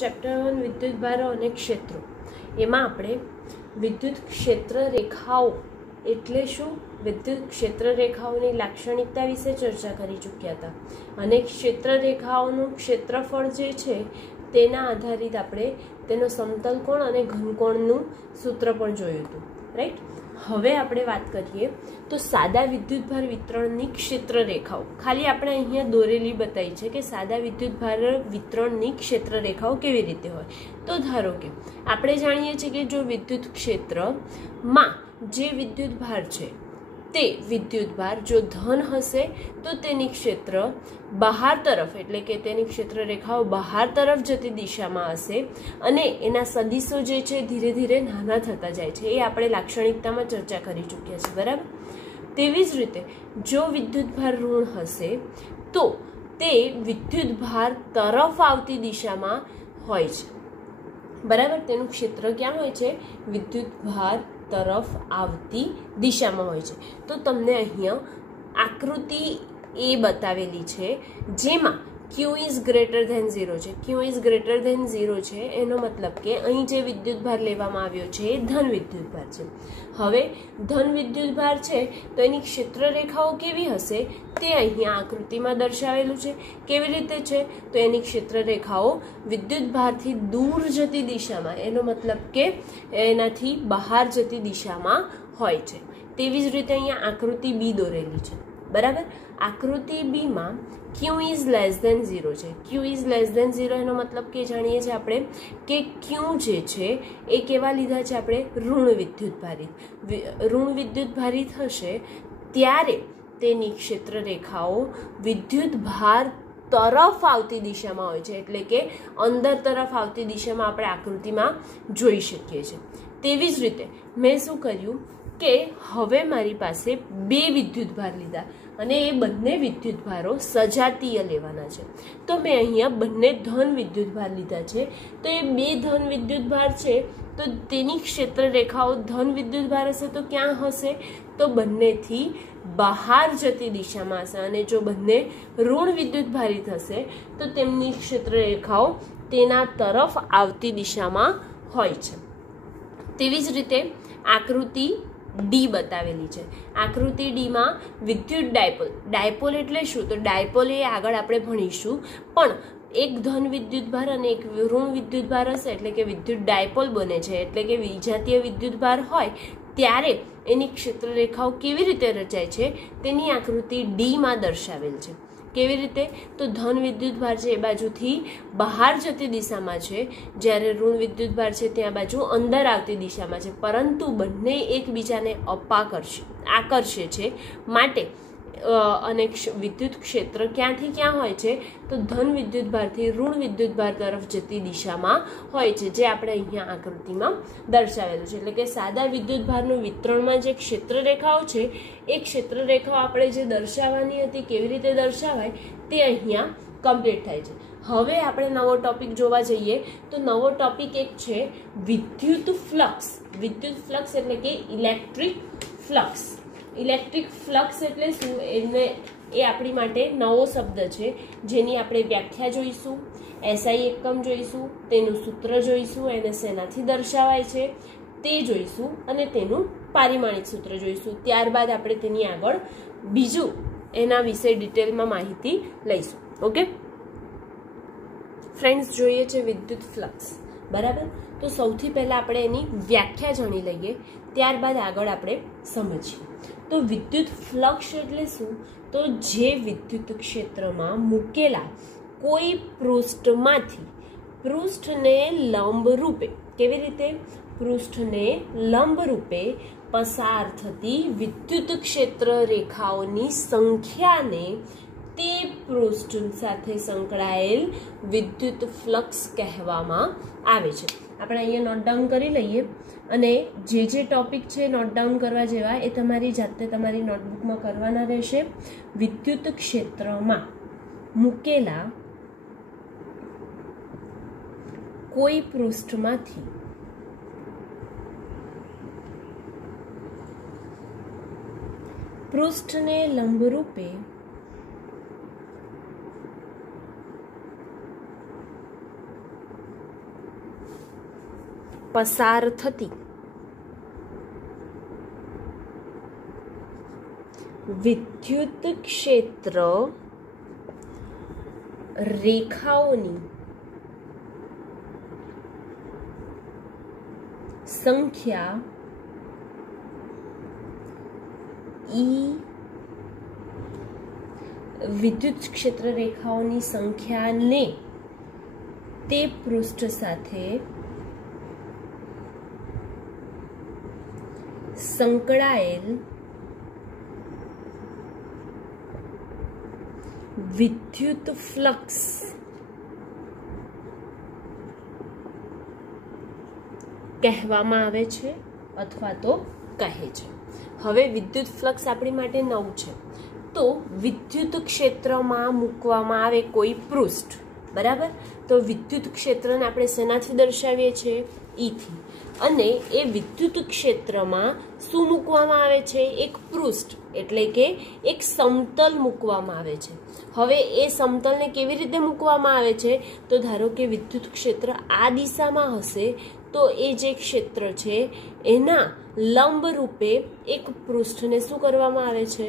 Chapter 1 વિદ્યુત ભારો અને ક્ષેત્રો એમાં આપણે વિદ્યુત ક્ષેત્ર રેખાઓ એટલે શું, વિદ્યુત ક્ષેત્ર રેખાઓની લાક્ષણિકતા વિશે ચર્ચા કરી ચૂક્યા હતા અને ક્ષેત્ર રેખાઓનું ક્ષેત્રફળ જે છે તેના આધારિત આપણે તેનો સમતલ કોણ અને ઘનકોણનું સૂત્ર પણ જોયું હતું, રાઈટ। હવે આપણે વાત કરીએ તો સાદા વિદ્યુતભાર વિતરણની ક્ષેત્ર રેખાઓ, ખાલી આપણે અહીંયા દોરેલી બતાવી છે કે સાદા વિદ્યુતભાર વિતરણની ક્ષેત્ર રેખાઓ કેવી રીતે હોય। તો ધારો કે આપણે જાણીએ છીએ કે જો વિદ્યુત ક્ષેત્રમાં જે વિદ્યુતભાર છે તે વિદ્યુતભાર જો ધન હશે તો તેની ક્ષેત્ર બહાર તરફ એટલે કે તેની ક્ષેત્ર રેખાઓ બહાર તરફ જતી દિશામાં હશે અને એના સદિશો જે છે ધીરે ધીરે નાના થતા જાય છે, એ આપણે લાક્ષણિકતામાં ચર્ચા કરી ચૂક્યા છે, બરાબર। તેવી જ રીતે જો વિદ્યુતભાર ઋણ હશે તો તે વિદ્યુતભાર તરફ આવતી દિશામાં હોય છે, બરાબર। તેનું ક્ષેત્ર ક્યાં હોય છે, વિદ્યુતભાર તરફ આવતી દિશામાં હોય છે। તો તમને અહીંયા આકૃતિ એ બતાવેલી છે જેમાં Q ઇઝ ગ્રેટર ધેન 0 છે, Q ઇઝ ગ્રેટર ધેન 0 છે, એનો મતલબ કે અહીં જે વિદ્યુતભાર લેવામાં આવ્યો છે એ ધન વિદ્યુતભાર છે। હવે ધન વિદ્યુતભાર છે તો એની ક્ષેત્ર રેખાઓ કેવી હશે તે અહીંયા આકૃતિમાં દર્શાવેલું છે। કેવી રીતે છે તો એની ક્ષેત્ર રેખાઓ વિદ્યુતભારથી દૂર જતી દિશામાં, એનો મતલબ કે એનાથી બહાર જતી દિશામાં હોય છે। તેવી જ રીતે અહીંયા આકૃતિ બી દોરેલી છે, બરાબર। આકૃતિ બીમાં Q ઇઝ લેસ ધેન 0 છે, Q ઇઝ લેસ ધેન 0 એનો મતલબ કે જાણીએ છીએ આપણે કે Q જે છે એ કેવા લીધા છે આપણે, ઋણ વિદ્યુતભારિત। ઋણ વિદ્યુતભારિત હશે ત્યારે તેની ક્ષેત્ર રેખાઓ વિદ્યુતભાર તરફ આવતી દિશામાં હોય છે, એટલે કે અંદર તરફ આવતી દિશામાં આપણે આકૃતિમાં જોઈ શકીએ છીએ। તેવી જ રીતે મેં શું કર્યું કે હવે મારી પાસે બે વિદ્યુતભાર લીધા અને એ બંને વિદ્યુતભારો સજાતીય લેવાના છે, તો મેં અહીંયા બંને ધન વિદ્યુતભાર લીધા છે। તો એ બે ધન વિદ્યુતભાર છે તો તેની ક્ષેત્ર રેખાઓ ધન વિદ્યુતભાર હશે તો ક્યાં હશે, તો બંનેથી બહાર જતી દિશામાં હશે, અને જો બંને ઋણ વિદ્યુતભારિત હશે તો તેમની ક્ષેત્ર રેખાઓ તેના તરફ આવતી દિશામાં હોય છે। તેવી જ રીતે આકૃતિ ડી બતાવેલી છે। આકૃતિ ડીમાં વિદ્યુત ડાયપોલ, ડાયપોલ એટલે શું, તો ડાયપોલ એ આગળ આપણે ભણીશું, પણ એક ધન વિદ્યુતભાર અને એક ઋણ વિદ્યુતભાર હશે એટલે કે વિદ્યુત ડાયપોલ બને છે, એટલે કે વિજાતીય વિદ્યુતભાર હોય ત્યારે એની ક્ષેત્ર રેખાઓ કેવી રીતે રચાય છે તેની આકૃતિ ડી માં દર્શાવેલ છે। કેવી રીતે, તો ધન વિદ્યુતભાર છે એ બાજુથી બહાર જતી દિશામાં છે, જ્યારે ઋણ વિદ્યુતભાર છે ત્યાં બાજુ અંદર આવતી દિશામાં છે, પરંતુ બંને એકબીજાને આકર્ષે છે માટે અને વિદ્યુત ક્ષેત્ર ક્યાંથી ક્યાં હોય છે તો ધન વિદ્યુતભારથી ઋણ વિદ્યુતભાર તરફ જતી દિશામાં હોય છે, જે આપણે અહીંયા આકૃતિમાં દર્શાવેલું છે। એટલે કે સાદા વિદ્યુતભારનું વિતરણમાં જે ક્ષેત્ર રેખાઓ છે એ ક્ષેત્ર રેખાઓ આપણે જે દર્શાવવાની હતી કેવી રીતે દર્શાવાય તે અહીંયા કમ્પ્લીટ થાય છે। હવે આપણે નવો ટોપિક જોવા જઈએ તો નવો ટોપિક એક છે વિદ્યુત ફ્લક્સ। વિદ્યુત ફ્લક્સ એટલે કે ઇલેક્ટ્રિક ફ્લક્સ। ઇલેક્ટ્રિક ફ્લક્સ એટલે શું, એને એ આપણી માટે નવો શબ્દ છે જેની આપણે વ્યાખ્યા જોઈશું, એસઆઈ એકમ જોઈશું, તેનું સૂત્ર જોઈશું, એને શેનાથી દર્શાવાય છે તે જોઈશું અને તેનું પારિમાણિક સૂત્ર જોઈશું। ત્યારબાદ આપણે તેની આગળ બીજું એના વિશે ડિટેલમાં માહિતી લઈશું। ઓકે ફ્રેન્ડ્સ, જોઈએ છે વિદ્યુત ફ્લક્સ, બરાબર। તો સૌથી પહેલા આપણે એની વ્યાખ્યા જાણી લઈએ, ત્યારબાદ આગળ આપણે સમજીએ। તો વિદ્યુત ફ્લક્સ એટલે શું, તો જે વિદ્યુત ક્ષેત્રમાં મૂકેલા કોઈ પૃષ્ઠમાંથી પૃષ્ઠને લંબ રૂપે, કેવી રીતે, પૃષ્ઠને લંબ રૂપે પસાર થતી વિદ્યુત ક્ષેત્ર રેખાઓની સંખ્યાને તે પૃષ્ઠ સાથે સંકળાયેલ વિદ્યુત ફ્લક્સ કહેવામાં આવે છે। આપણે અહીંયા નોટ ડાઉન કરી લઈએ અને જે ટોપિક છે નોટ ડાઉન કરવા જેવા એ તમારી જાતે તમારી નોટબુકમાં કરવાના રહેશે। વિદ્યુત ક્ષેત્રમાં મૂકેલા કોઈ પૃષ્ઠમાંથી પૃષ્ઠને લંબરૂપે પસાર થતી વિદ્યુત ક્ષેત્ર રેખાઓની સંખ્યા વિદ્યુત ક્ષેત્ર રેખાઓની સંખ્યાને તે પૃષ્ઠ સાથે સંકળાયેલ વિદ્યુત ફ્લક્સ કહેવામાં આવે છે અથવા તો કહે છે. હવે વિદ્યુત ફ્લક્સ આપણી માટે નવું છે. તો વિદ્યુત ક્ષેત્રમાં મૂકવામાં આવે કોઈ પૃષ્ઠ, બરાબર? તો વિદ્યુત ક્ષેત્રને આપણે શેનાથી દર્શાવીએ છીએ? ઈથી. અને એ વિદ્યુત ક્ષેત્રમાં શું મૂકવામાં આવે છે? એક પૃષ્ઠ, એટલે કે એક સમતલ મૂકવામાં આવે છે. હવે એ સમતલને કેવી રીતે મૂકવામાં આવે છે? તો ધારો કે વિદ્યુત ક્ષેત્ર આ દિશામાં હશે તો એ જે ક્ષેત્ર છે એના લંબ રૂપે એક પૃષ્ઠને શું કરવામાં આવે છે?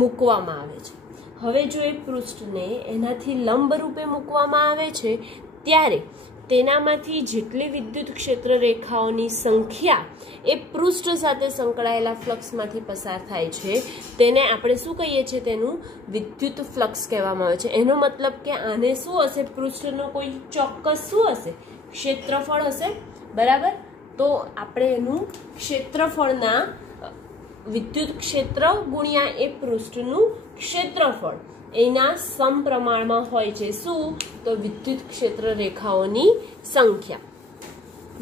મૂકવામાં આવે છે. હવે જો એ પૃષ્ઠને એનાથી લંબ રૂપે મૂકવામાં આવે છે ત્યારે તેનામાંથી જેટલી વિદ્યુત ક્ષેત્ર રેખાઓની સંખ્યા એ પૃષ્ઠ સાથે સંકળાયેલા ફ્લક્સમાંથી પસાર થાય છે તેને આપણે શું કહીએ છીએ? તેનું વિદ્યુત ફ્લક્સ કહેવામાં આવે છે. એનો મતલબ કે આને શું હશે? પૃષ્ઠનો કોઈ ચોક્કસ શું હશે? ક્ષેત્રફળ હશે, બરાબર? તો આપણે એનું ક્ષેત્રફળના વિદ્યુત ક્ષેત્ર ગુણ્યા એ પૃષ્ઠનું ક્ષેત્રફળ એના સમપ્રમાણમાં હોય છે. શું? તો વિદ્યુત ક્ષેત્ર રેખાઓની સંખ્યા,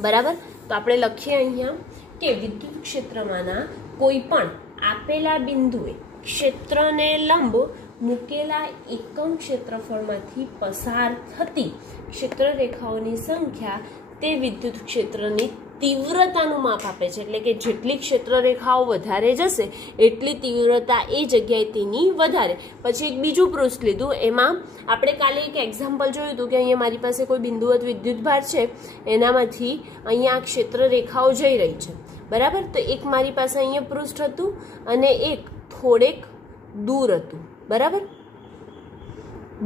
બરાબર? તો આપણે લખીએ અહીંયા કે વિદ્યુત ક્ષેત્રમાંના કોઈ પણ આપેલા બિંદુએ ક્ષેત્રને લંબ મૂકેલા એકમ ક્ષેત્રફળમાંથી પસાર થતી ક્ષેત્ર રેખાઓની સંખ્યા તે વિદ્યુત ક્ષેત્રની તીવ્રતાનું માપ આપે છે. એટલે કે જેટલી ક્ષેત્ર રેખાઓ વધારે જશે એટલી તીવ્રતા એ જગ્યાએ તેની વધારે. પછી એક બીજું પૃષ્ઠ લીધું, એમાં આપણે કાલે એક એક્ઝામ્પલ જોયું હતું કે અહીંયા મારી પાસે કોઈ બિંદુવત વિદ્યુતભાર છે, એનામાંથી અહીંયા આ ક્ષેત્ર રેખાઓ જઈ રહી છે, બરાબર? તો એક મારી પાસે અહીંયા પૃષ્ઠ હતું અને એક થોડેક દૂર હતું, બરાબર?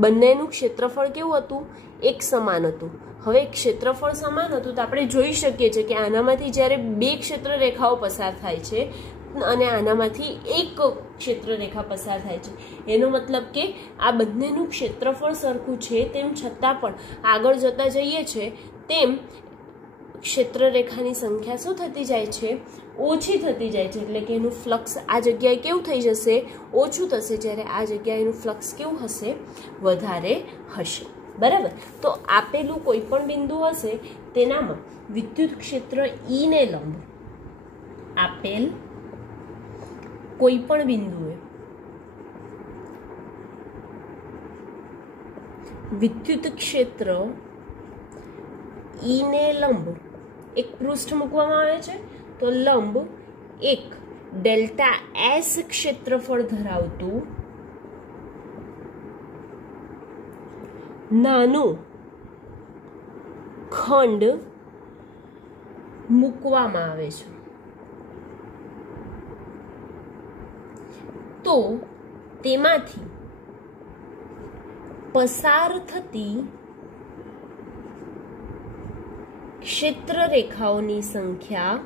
બંનેનું ક્ષેત્રફળ કેવું હતું? એક સમાન હતું. હવે ક્ષેત્રફળ સમાન હતું તો આપણે જોઈ શકીએ છીએ કે આનામાંથી જ્યારે બે ક્ષેત્ર રેખાઓ પસાર થાય છે અને આનામાંથી એક ક્ષેત્ર રેખા પસાર થાય છે, એનો મતલબ કે આ બંનેનું ક્ષેત્રફળ સરખું છે, તેમ છતાં પણ આગળ જતા જઈએ છે તેમ ક્ષેત્ર રેખાની સંખ્યા શું થતી જાય છે? ઓછી થતી જાય છે. એટલે કે એનું ફ્લક્સ આ જગ્યાએ કેવું થઈ જશે? ઓછું થશે, જ્યારે આ જગ્યાએ એનું ફ્લક્સ કેવું હશે? વધારે હશે, બરાબર? તો આપેલું કોઈ પણ બિંદુ હશે તેનામાં વિદ્યુત ક્ષેત્ર ઈ ને લંબ આપેલ કોઈ પણ બિંદુએ વિદ્યુત ક્ષેત્ર ઈ ને લંબ એક પૃષ્ઠ મૂકવામાં આવે છે તો લંબ એક ડેલ્ટા એસ ક્ષેત્રફળ ધરાવતું નાનું ખંડ મૂકવામાં આવે છે. તો તેમાંથી પસાર થતી ક્ષેત્ર રેખાઓની સંખ્યા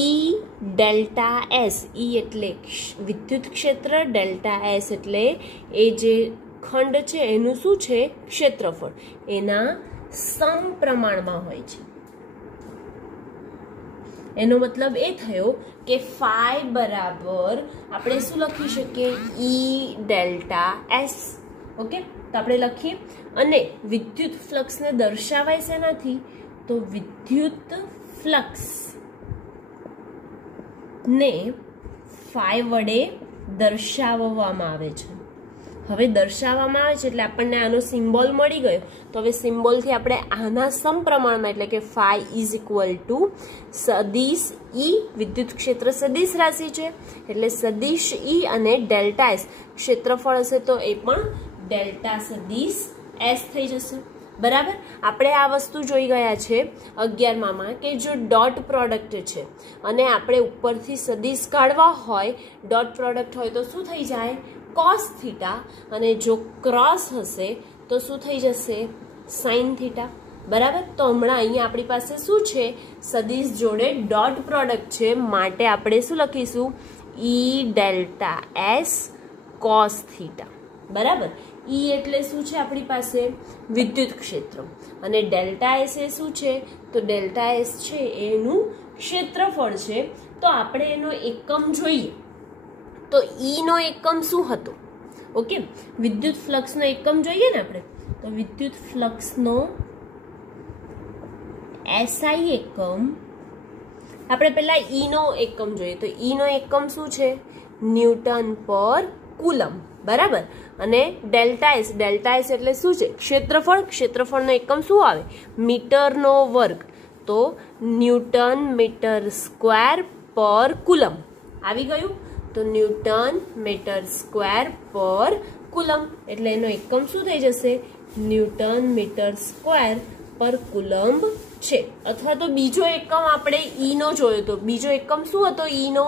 ઈ ડેલ્ટા એસ, ઈ એટલે વિદ્યુત ક્ષેત્ર, ડેલ્ટા એસ એટલે એ જે ખંડ છે એનું શું છે? ક્ષેત્રફળ, એના સમપ્રમાણમાં હોય છે. એનો મતલબ એ થયો કે ફાઈ બરાબર આપણે શું લખી શકીએ? ઈ ડેલ્ટા એસ. ઓકે, તો આપણે લખીએ. અને વિદ્યુત ફ્લક્સને દર્શાવાય શેનાથી? તો વિદ્યુત ફ્લક્સ ને ફાઈ વડે દર્શાવવામાં આવે છે. હવે દર્શાવવામાં આવે છે એટલે આપણને આનો સિમ્બોલ મળી ગયો. તો હવે સિમ્બોલથી આપણે આના સમપ્રમાણમાં એટલે કે ફાઈ ઇઝ ઇક્વલ ટુ સદિશ ઈ, વિદ્યુત ક્ષેત્ર સદિશ રાશિ છે એટલે સદિશ ઈ અને ડેલ્ટા એસ ક્ષેત્રફળ હશે તો એ પણ ડેલ્ટા સદિશ એસ થઈ જશે, બરાબર. આપણે આ વસ્તુ જોઈ ગયા છે 11માં કે જો ડોટ પ્રોડક્ટ છે અને આપણે ઉપરથી સદિશ કાઢવા હોય, ડોટ પ્રોડક્ટ હોય તો શું થઈ જાય? Cos theta. અને જો ક્રોસ હશે તો શું થઈ જશે? સાઇન થીટા, બરાબર. તો હમણાં અહીંયા આપણી પાસે શું છે? સદિશ જોડે ડોટ પ્રોડક્ટ છે, માટે આપણે શું લખીશું? ઈ ડેલ્ટા એસ કોસ થીટા, બરાબર. ઈ એટલે શું છે આપણી પાસે? વિદ્યુત ક્ષેત્ર. અને ડેલ્ટા એસ એ શું છે? તો ડેલ્ટા એસ છે એનું ક્ષેત્રફળ છે. તો આપણે એનો એકમ જોઈએ તો ઈ નો એકમ શું હતો? ઓકે, વિદ્યુત ફ્લક્સનો એકમ જોઈએ ને આપણે, તો વિદ્યુત ફ્લક્સનો એસઆઈ એકમ, આપણે પહેલા ઈ નો એકમ જોઈએ તો ઈ નો એકમ શું છે? ન્યૂટન પર કુલમ, બરાબર. અને ડેલ્ટા એસ એટલે શું છે? ક્ષેત્રફળ. ક્ષેત્રફળનો એકમ શું આવે? મીટરનો વર્ગ. તો ન્યૂટન મીટર સ્ક્વેર પર કુલમ આવી ગયું. તો ન્યૂટન મીટર સ્ક્વેર પર કુલમ એટલે એનો એકમ શું થઈ જશે? ન્યૂટન મીટર સ્ક્વેર પર કુલમ્બ છે. અથવા તો બીજો એકમ આપણે ઈ નો જોયો તો બીજો એકમ શું હતો? ઈ નો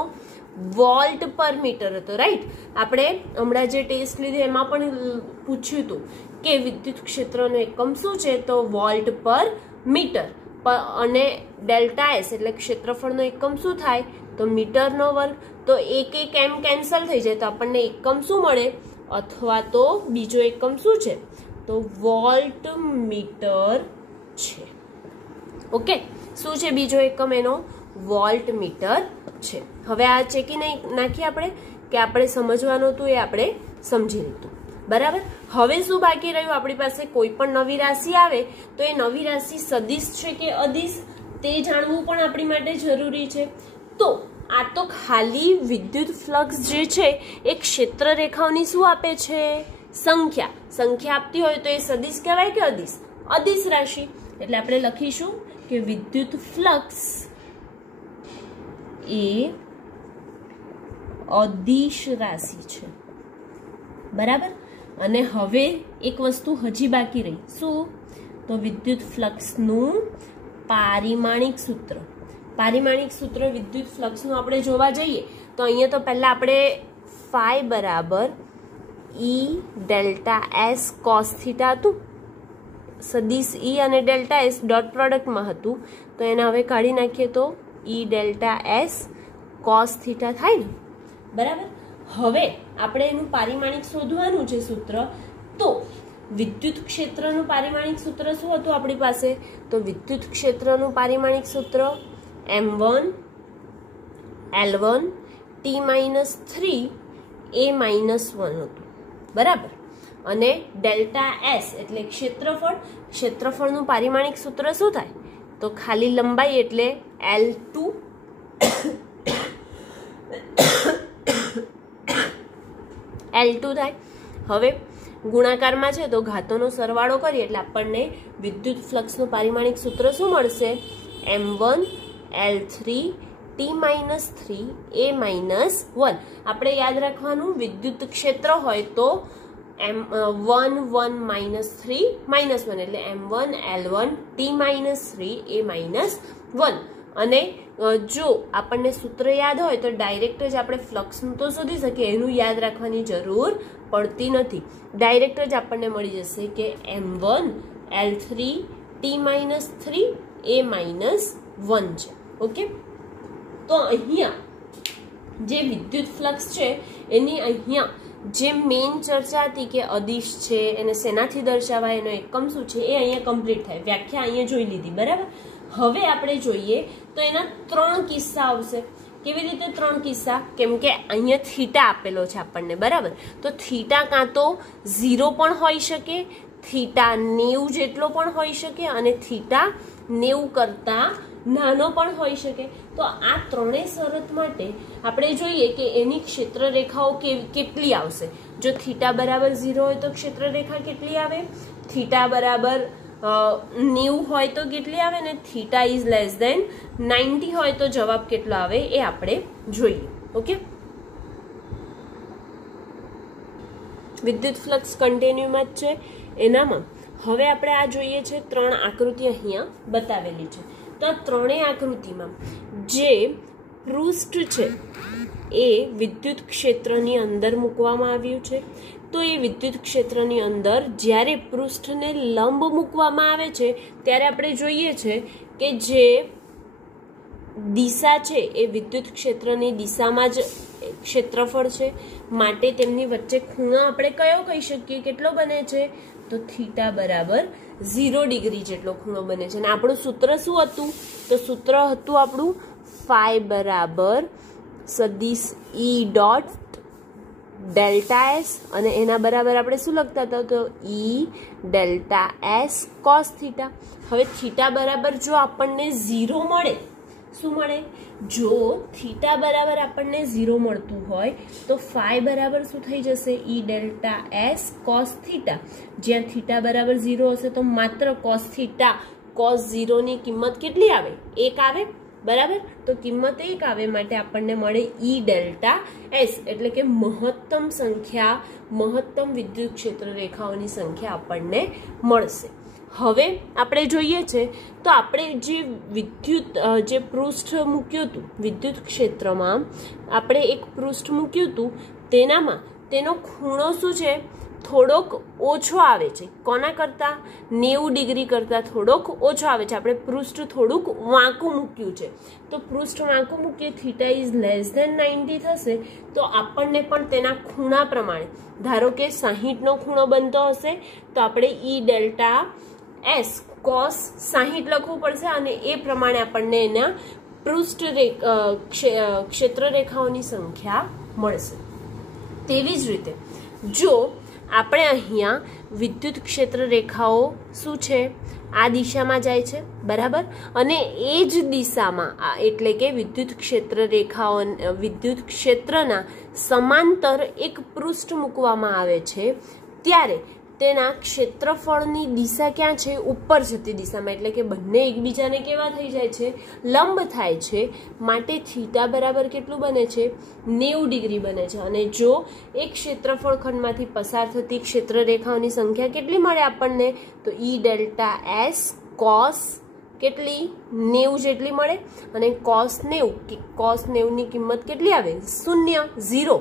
વોલ્ટ પર મીટર હતો, રાઈટ. આપણે હમણાં જે ટેસ્ટ લીધી એમાં પણ પૂછ્યું હતું કે વિદ્યુત ક્ષેત્રનો એકમ શું છે? તો વોલ્ટ પર મીટર. અને ડેલ્ટા એસ એટલે ક્ષેત્રફળનો એકમ શું થાય? તો મીટરનો વર્ગ. તો એક એમ કેન્સલ થઈ જાય તો આપણને એકમ શું મળે? અથવા તો બીજો એકમ શું છે? તો વોલ્ટ મીટર છે. ઓકે, શું છે બીજો એકમ એનો? વોલ્ટ મીટર છે. હવે આ ચેકી નાખીએ આપણે કે આપણે સમજવાનું હતું એ આપણે સમજી લીધું, બરાબર. હવે શું બાકી રહ્યું? આપણી પાસે કોઈ પણ નવી રાશિ આવે તો એ નવી રાશિ સદિશ છે કે અદિશ તે જાણવું પણ આપણી માટે જરૂરી છે. તો આ તો ખાલી વિદ્યુત ફ્લક્સ જે છે એ ક્ષેત્ર રેખાઓની શું આપે છે? સંખ્યા. સંખ્યા આપતી હોય તો એ સદિશ કહેવાય કે અદિશ? અદિશ રાશિ. એટલે આપણે લખીશું કે વિદ્યુત ફ્લક્સ એ અદિશ રાશિ છે, બરાબર. અને હવે એક વસ્તુ હજી બાકી રહી. શું? તો વિદ્યુત ફ્લક્સનું પારિમાણિક સૂત્ર. પારિમાણિક સૂત્ર વિદ્યુત ફ્લક્સનું આપણે જોવા જઈએ તો અહીંયા તો પહેલા આપણે ફાઈ બરાબર ઈ ડેલ્ટા એસ કોસ થીટા હતું. સદિશ ઈ અને ડેલ્ટા એસ ડોટ પ્રોડક્ટમાં હતું તો એને હવે કાઢી નાખીએ તો ઈ ડેલ્ટા એસ કોસ થીટા થાય ને, બરાબર. હવે આપણે એનું પારિમાણિક શોધવાનું છે સૂત્ર. તો વિદ્યુત ક્ષેત્રનું પારિમાણિક સૂત્ર શું હતું આપણી પાસે? તો વિદ્યુત ક્ષેત્રનું પારિમાણિક સૂત્ર M1 L1 T-3 A-1 હતું, બરાબર. અને ડેલ્ટા એસ એટલે ક્ષેત્રફળ. ક્ષેત્રફળનું પારિમાણિક સૂત્ર શું થાય? તો ખાલી લંબાઈ એટલે L2 થાય. હવે ગુણાકારમાં છે તો ઘાતોનો સરવાળો કરીએ એટલે આપણને વિદ્યુત ફ્લક્સનું પારિમાણિક સૂત્ર શું મળશે? M1 L3 T-3 A-1. આપણે યાદ રાખવાનું વિદ્યુત ક્ષેત્ર હોય તો M1 1 3 -1 એટલે M1 L1 T-3 A-1. અને જો આપણને સૂત્ર યાદ હોય તો ડાયરેક્ટ જ આપણે ફ્લક્સનું તો શોધી શકીએ, એનું યાદ રાખવાની જરૂર પડતી નથી. ડાયરેક્ટ જ આપણને મળી જશે કે M1 L3 T-3 A-1 છે. ઓકે, તો અહીંયા જે વિદ્યુત ફ્લક્સ છે એની અહીંયા જે મેઇન ચર્ચા હતી કે અદિશ છે એને શેનાથી દર્શાવાય, એનો એકમ શું છે, એ અહીંયા કમ્પ્લીટ થાય. વ્યાખ્યા અહીંયા જોઈ લીધી, બરાબર. હવે આપણે જોઈએ તો એના 3 કિસ્સા આવશે. કેવી રીતે 3 કિસ્સા? કેમ કે અહીંયા થીટા આપેલો છે આપણને, બરાબર. તો થીટા કાં તો 0 પણ હોઈ શકે, થીટા 90 જેટલો પણ હોઈ શકે અને થીટા 90 કરતા નાનો પણ હોઈ શકે. તો આ ત્રણેય શરત માટે આપણે જોઈએ કે એની ક્ષેત્ર રેખાઓ કેટલી આવશે. જો થીટા બરાબર 0 હોય તો ક્ષેત્ર રેખા કેટલી આવે? થીટા બરાબર 90 હોય તો કેટલી આવે ને થીટા ઇઝ લેસ ધેન 90 હોય તો જવાબ કેટલો આવે એ આપણે જોઈએ. ઓકે, વિદ્યુત ફ્લક્સ કન્ટિન્યુમાં જ છે. એનામાં હવે આપણે આ જોઈએ છે 3 આકૃતિ અહીંયા બતાવેલી છે. તો આ ત્રણેય આકૃતિમાં જે પૃષ્ઠ છે એ વિદ્યુત ક્ષેત્રની અંદર મૂકવામાં આવ્યું છે. તો એ વિદ્યુત ક્ષેત્રની અંદર જ્યારે પૃષ્ઠને લંબ મૂકવામાં આવે છે ત્યારે આપણે જોઈએ છે કે જે દિશા છે એ વિદ્યુત ક્ષેત્રની દિશામાં જ ક્ષેત્રફળ છે, માટે તેમની વચ્ચે ખૂણો આપણે કયો કહી શકીએ, કેટલો બને છે? તો θ બરાબર 0 ડિગ્રી જેટલો ખૂણો બને છે. અને આપણું સૂત્ર શું હતું? તો સૂત્ર હતું આપણું ફાઈ બરાબર સદિશ ઈ ડોટ ડેલ્ટા એસ, અને એના બરાબર આપણે શું લખતા હતા? તો ઈ ડેલ્ટા એસ કોસ થીટા. હવે થીટા બરાબર જો આપણને 0 મળે, શું મળે? જો થીટા બરાબર આપણને 0 મળતું હોય તો ફાઈ બરાબર શું થઈ જશે? ઈ ડેલ્ટા એસ કોસ થીટા. જ્યાં થીટા બરાબર 0 હશે તો માત્ર કોસ થીટા કોસ 0 ની કિંમત કેટલી આવે? 1 આવે, બરાબર? તો કિંમત 1 આવે, માટે આપણને મળે ઈ ડેલ્ટા એસ, એટલે કે મહત્તમ સંખ્યા, મહત્તમ વિદ્યુત ક્ષેત્ર રેખાઓની સંખ્યા આપણને મળશે. હવે આપણે જોઈએ છે તો આપણે જે પૃષ્ઠ મૂક્યું હતું વિદ્યુત ક્ષેત્રમાં, આપણે એક પૃષ્ઠ મૂક્યું હતું તેનામાં તેનો ખૂણો શું છે? થોડોક ઓછો આવે છે. કોના કરતાં? 90 ડિગ્રી કરતાં થોડોક ઓછો આવે છે. આપણે પૃષ્ઠ થોડુંક વાંકું મૂક્યું છે. તો પૃષ્ઠ વાંકું મૂકીએ, થીટા ઇઝ લેસ ધેન 90 થશે, તો આપણને પણ તેના ખૂણા પ્રમાણે, ધારો કે 60 નો ખૂણો બનતો હશે તો આપણે ઈ ડેલ્ટા એસ કોસ 60 લખવું પડશે, અને એ પ્રમાણે આપણને એના ક્ષેત્ર રેખાઓની સંખ્યા મળશે. તેવી જ રીતે જો આપણે અહીંયા વિદ્યુત ક્ષેત્ર રેખાઓ શું છે? આ દિશામાં જાય છે, બરાબર? અને એ જ દિશામાં એટલે કે વિદ્યુત ક્ષેત્ર રેખાઓ વિદ્યુત ક્ષેત્રના સમાંતર એક પૃષ્ઠ મૂકવામાં આવે છે ત્યારે તેના ક્ષેત્રફળની દિશા ક્યાં છે? ઉપર જતી દિશામાં. એટલે કે બંને એકબીજાને કેવા થઈ જાય છે? લંબ થાય છે. માટે થીટા બરાબર કેટલું બને છે? 90 ડિગ્રી બને છે. અને જો એક ક્ષેત્રફળ ખંડમાંથી પસાર થતી ક્ષેત્ર રેખાઓની સંખ્યા કેટલી મળે આપણને? તો ઈ ડેલ્ટા એસ કોસ કેટલી? 90 જેટલી મળે. અને કોસ 90 ની કિંમત કેટલી આવે? 0.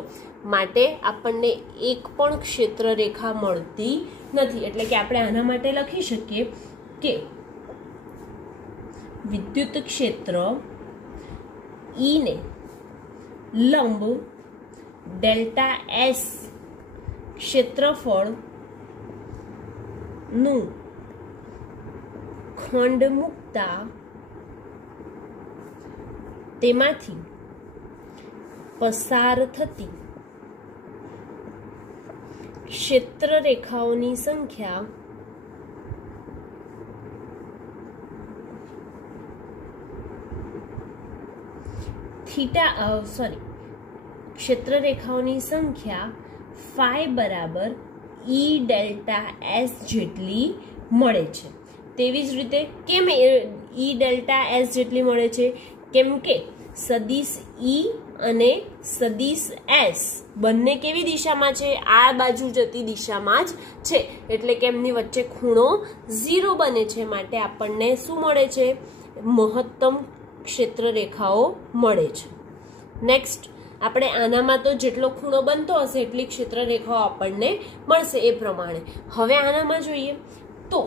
માટે આપણને એક પણ ક્ષેત્ર રેખા મળતી નથી. એટલે કે આપણે આના માટે લખી શકીએ કે વિદ્યુત ક્ષેત્ર ઈ ને લંબ ડેલ્ટા એસ ક્ષેત્રફળ નું ખંડ મૂકતા તેમાંથી પસાર થતી ક્ષેત્ર રેખાઓની સંખ્યા ક્ષેત્ર રેખાઓની સંખ્યા ફાઈ બરાબર ઈ ડેલ્ટા એસ જેટલી મળે છે. તેવી જ રીતે કેમ ઈ ડેલ્ટા એસ જેટલી મળે છે? કેમ કે સદિશ ઈ અને સદિશ એસ બંને કેવી દિશામાં છે? આ બાજુ જતી દિશામાં જ છે. એટલે કે એમની વચ્ચે ખૂણો 0 બને છે. માટે આપણને શું મળે છે? મહત્તમ ક્ષેત્ર રેખાઓ મળે છે. નેક્સ્ટ આપણે આનામાં તો જેટલો ખૂણો બનતો હશે એટલી ક્ષેત્ર રેખાઓ આપણને મળશે એ પ્રમાણે. હવે આનામાં જોઈએ તો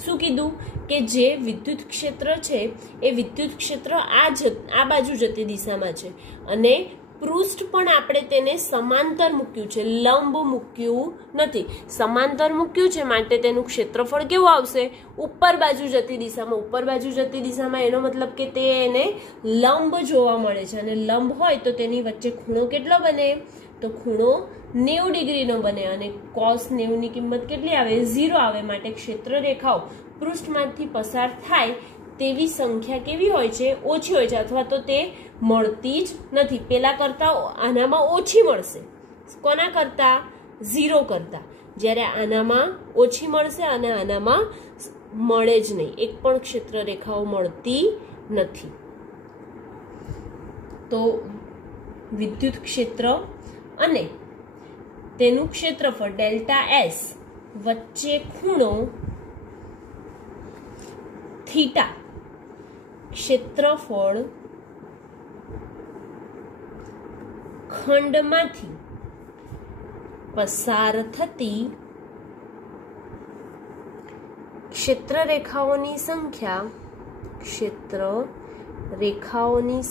શું કીધું કે જે વિદ્યુત ક્ષેત્ર છે એ વિદ્યુત ક્ષેત્ર આ બાજુ જતી દિશામાં છે, અને પૃષ્ઠ પણ આપણે તેને સમાંતર મૂક્યું છે, લંબ મૂક્યું નથી. સમાંતર મૂક્યું છે માટે તેનું ક્ષેત્રફળ કેવું આવશે? ઉપર બાજુ જતી દિશામાં. ઉપર બાજુ જતી દિશામાં એનો મતલબ કે તે એને લંબ જોવા મળે છે, અને લંબ હોય તો તેની વચ્ચે ખૂણો કેટલો બને? તો ખૂણો 90 ડિગ્રીનો બને. અને કોસ 90 ની કિંમત કેટલી આવે? 0 આવે. માટે ક્ષેત્ર રેખાઓ પૃષ્ઠમાંથી પસાર થાય તેવી સંખ્યા કેવી હોય છે? ઓછી હોય છે, અથવા તો તે મળતી જ નથી. પેલા કરતા આનામાં ઓછી મળશે. કોના કરતા? 0 કરતા. જ્યારે આનામાં ઓછી મળશે અને આનામાં મળે જ નહીં. એક પણ ક્ષેત્ર રેખાઓ મળતી નથી. તો વિદ્યુત ક્ષેત્ર અને તેનું ક્ષેત્રફળ ડેલ્ટા એસ વચ્ચે ખૂણો થીટા ક્ષેત્રફળ ખંડમાંથી પસાર થતી ક્ષેત્ર રેખાઓની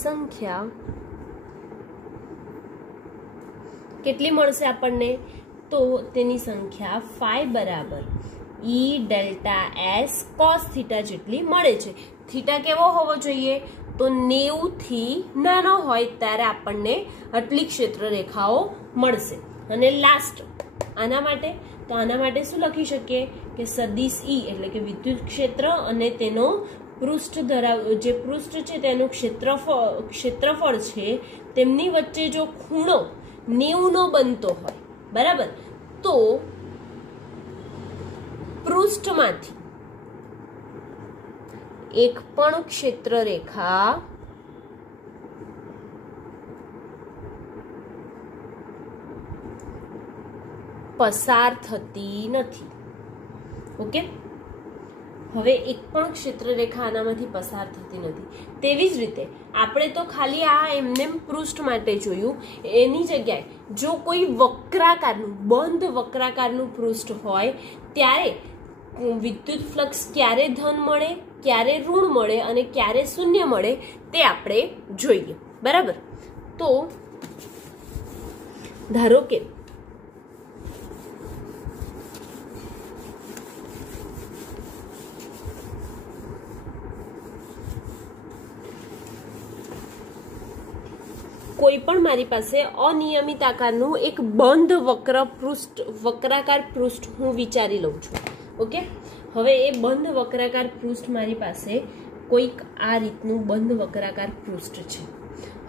સંખ્યા કેટલી મળશે આપણને? તો તેની સંખ્યા phi બરાબર E delta S cos theta જેટલી મળે છે. થીટા કેવો હોવો જોઈએ? તો 90 થી નાનો હોય ત્યારે આપણને આટલી ક્ષેત્ર રેખાઓ મળશે. અને લાસ્ટ આના માટે શું લખી શકીએ કે સદિશ E એટલે કે વિદ્યુત ક્ષેત્ર અને તેનો જે પૃષ્ઠ છે તેનું ક્ષેત્રફળ છે તેમની વચ્ચે જો ખૂણો 90 નો બનતો હોય, બરાબર, તો પૃષ્ઠમાંથી એક પણ ક્ષેત્ર રેખા પસાર થતી નથી. ઓકે, હવે એક પણ ક્ષેત્ર રેખા આનામાંથી પસાર થતી નથી. તેવી જ રીતે આપણે તો ખાલી આ એમને પૃષ્ઠ માટે જોયું. એની જગ્યાએ જો કોઈ બંધ વક્રાકારનું પૃષ્ઠ હોય ત્યારે વિદ્યુત ફ્લક્સ ક્યારે ધન મળે, ક્યારે ઋણ મળે અને ક્યારે શૂન્ય મળે તે આપણે જોઈએ, બરાબર. તો ધારો કે કોઈ પણ મારી પાસે અનિયમિત આકારનું એક બંધ વક્રાકાર પૃષ્ઠ હું વિચારી લઉં છું. ઓકે, હવે એ બંધ વક્રાકાર પૃષ્ઠ મારી પાસે કોઈક આ રીતનું બંધ વક્રાકાર પૃષ્ઠ છે.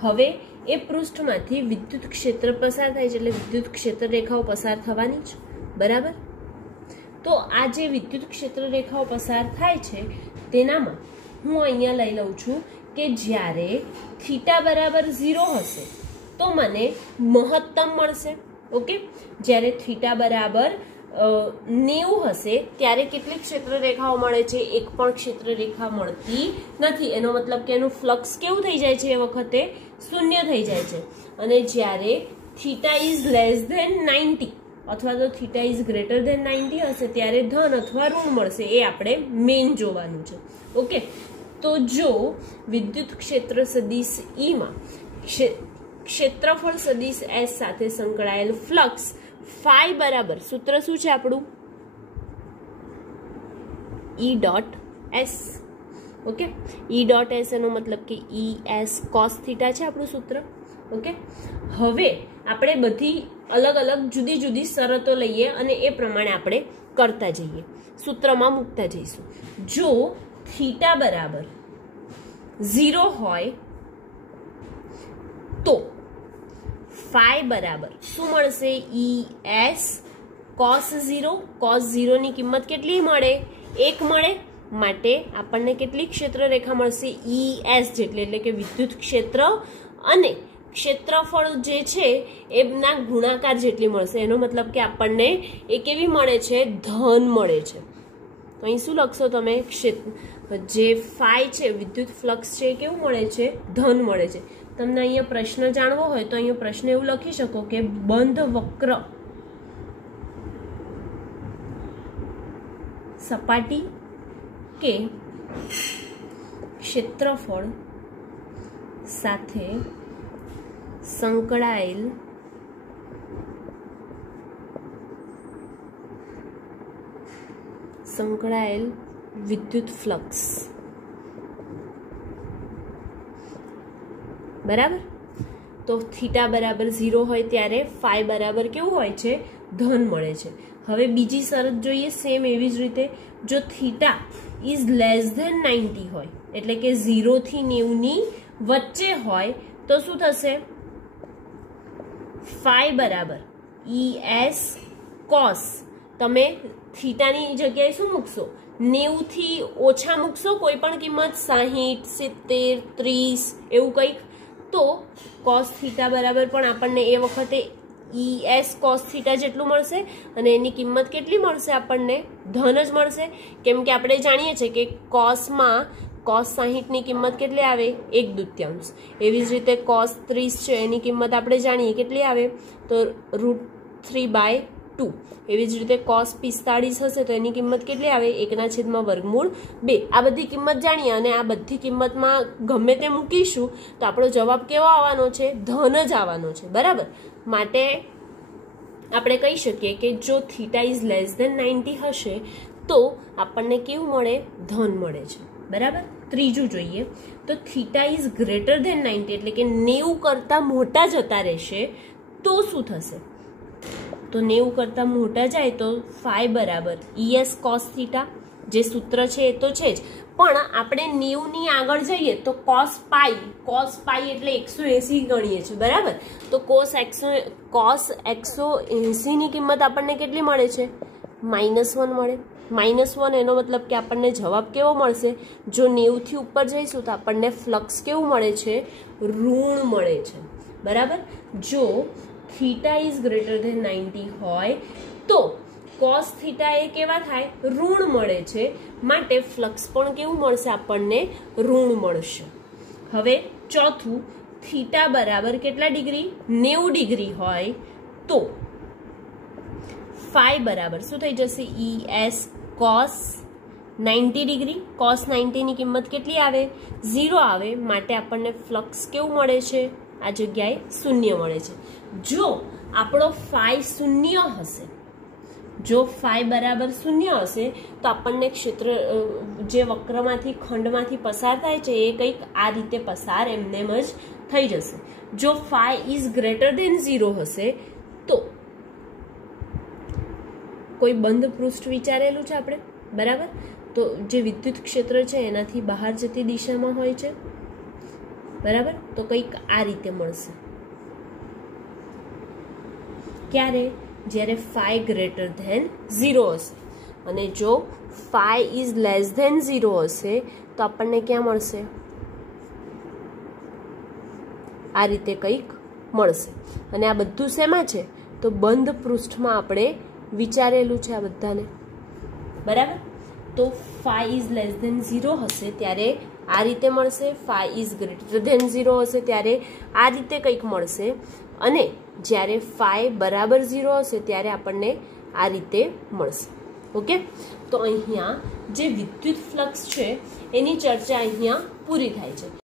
હવે એ પૃષ્ઠમાંથી વિદ્યુત ક્ષેત્ર પસાર થાય છે એટલે વિદ્યુત ક્ષેત્ર રેખાઓ પસાર થવાની જ, બરાબર. તો આ જે વિદ્યુત ક્ષેત્ર રેખાઓ પસાર થાય છે તેનામાં હું અહીંયા લઈ લઉં છું કે જ્યારે થીટા બરાબર 0 હશે તો મને મહત્તમ મળશે. ઓકે, જ્યારે થીટા બરાબર 90 હશે ત્યારે કેટલી ક્ષેત્ર રેખાઓ મળે છે? એક પણ ક્ષેત્ર રેખા મળતી નથી. એનો મતલબ કે એનું ફ્લક્સ કેવું થઈ જાય છે? એ વખતે શૂન્ય થઈ જાય છે. અને જ્યારે થીટા ઇઝ લેસ ધેન 90 અથવા તો થીટા ઇઝ ગ્રેટર ધેન 90 હશે ત્યારે ધન અથવા ઋણ મળશે. એ આપણે મેઇન જોવાનું છે. ઓકે, તો જો વિદ્યુત ક્ષેત્ર સદિશ E માં ક્ષેત્રફળ સદિશ S સાથે સંકળાયેલ ફ્લક્સ phi બરાબર, સૂત્ર શું છે આપણું? E dot S. Okay, E dot S એનો મતલબ કે ES cos થીટા છે આપણું સૂત્ર. ઓકે, હવે આપણે બધી અલગ અલગ જુદી જુદી શરતો લઈએ અને એ પ્રમાણે આપણે કરતા જઈએ, સૂત્રમાં મૂકતા જઈશું. જો થીટા બરાબર 0 હોય તો phi બરાબર શું મળશે? ES cos 0. cos 0 ની કિંમત કેટલી મળે? 1 મળે. માટે આપણને કેટલી ક્ષેત્ર રેખા મળશે? ES જેટલી, એટલે કે વિદ્યુત ક્ષેત્ર અને ક્ષેત્રફળ જે છે એના ગુણાકાર જેટલી મળશે. એનો મતલબ કે આપણને એ કેવી મળે છે? ધન મળે છે. તો અહીં શું લખશો તમે? જે phi છે વિદ્યુત ફ્લક્સ છે કેવું મળે છે? ધન મળે છે. તમને અહીંયા પ્રશ્ન જાણવો હોય તો અહીંયા પ્રશ્ન એવું લખી શકો કે બંધ વક્ર સપાટી કે ક્ષેત્રફળ સાથે સંકળાયેલ વિદ્યુત ફ્લક્સ, બરાબર. તો થીટા બરાબર 0 હોય ત્યારે phi બરાબર કેવું હોય છે? ધન મળે છે. હવે બીજી શરત જોઈએ સેમ એવી જ રીતે. જો થીટા ઇઝ લેસ ધેન 90 હોય એટલે કે 0 થી 90 ની વચ્ચે હોય તો શું થશે? phi બરાબર ES cos. તમે થીટાની જગ્યાએ શું મૂકશો? 90 થી ઓછા મૂકશો કોઈ પણ કિંમત, 60, 70, 30 એવું કંઈક. તો cos થીટા બરાબર પણ આપણને એ વખતે ES cos θ જેટલું મળશે અને એની કિંમત કેટલી મળશે આપણને ધન જ મળશે કેમ કે આપણે જાણીએ છીએ કે કોસમાં cos 60 ની કિંમત કેટલી આવે 1/2 એવી જ રીતે cos 30 છે એની કિંમત આપણે જાણીએ કેટલી આવે તો √3/2 એવી જ રીતે cos 45 હશે તો એની કિંમત કેટલી આવે 1/√2 આ બધી કિંમત જાણીએ અને આ બધી કિંમતમાં ગમે તે મૂકીશું તો આપણો જવાબ કેવો આવવાનો છે ધન જ આવવાનો છે બરાબર માટે આપણે કહી શકીએ કે જો થીટા ઇઝ લેસ ધેન 90 હશે તો આપણને કેવું મળે ધન મળે છે બરાબર ત્રીજું જોઈએ તો થીટા ઇઝ ગ્રેટર ધેન 90 એટલે કે 90 કરતા મોટા જતા રહેશે તો શું થશે તો 90 કરતા મોટા જાય તો phi બરાબર ES cos θ જે સૂત્ર છે એ તો છે જ પણ આપણે 90 ની આગળ જઈએ તો cos pi એટલે 180 ગણીએ છીએ બરાબર તો cos 180 ની કિંમત આપણને કેટલી મળે છે -1 મળે -1 એનો મતલબ કે આપણને જવાબ કેવો મળશે જો 90 થી ઉપર જઈશું તો આપણને ફ્લક્સ કેવું મળે છે ઋણ મળે છે બરાબર જો થીટા ઇઝ ગ્રેટર ધેન 90 હોય તો cos થીટા એ કેવા થાય ઋણ મળે છે માટે ફ્લક્સ પણ કેવું મળશે આપણને ઋણ મળશે હવે ચોથું થીટા બરાબર કેટલા ડિગ્રી 90 ડિગ્રી હોય તો phi બરાબર શું થઈ જશે ES cos 90 ડિગ્રી cos 90 ની કિંમત કેટલી આવે 0 આવે માટે આપણને ફ્લક્સ કેવું મળે છે આ જગ્યાએ શૂન્ય મળે છે જો આપણો phi શૂન્ય હશે જો phi બરાબર શૂન્ય હશે તો આપણને ક્ષેત્ર જે વક્રમાંથી ખંડમાંથી પસાર થાય છે એ કંઈક આ રીતે પસાર એમનેમ જ થઈ જશે જો phi ઇઝ ગ્રેટર ધેન 0 હશે તો કોઈ બંધ પૃષ્ઠ વિચારેલું છે આપણે બરાબર તો જે વિદ્યુત ક્ષેત્ર છે એનાથી બહાર જતી દિશામાં હોય છે બરાબર તો કંઈક આ રીતે મળશે ક્યારે જ્યારે phi ગ્રેટર ધેન 0 હશે અને જો phi ઇઝ લેસ ધેન 0 હશે તો આપણને ક્યાં મળશે આ રીતે કંઈક મળશે અને આ બધું શેમાં છે તો બંધ પૃષ્ઠમાં આપણે વિચારેલું છે આ બધાને બરાબર તો phi ઇઝ લેસ ધેન 0 હશે ત્યારે આ રીતે મળશે phi ઇઝ ગ્રેટર ધેન 0 હશે ત્યારે આ રીતે કંઈક મળશે અને જ્યારે phi બરાબર 0 હશે ત્યારે આપણને આ રીતે મળશે ઓકે તો અહીંયા જે વિદ્યુત ફ્લક્સ છે એની ચર્ચા અહીંયા પૂરી થાય છે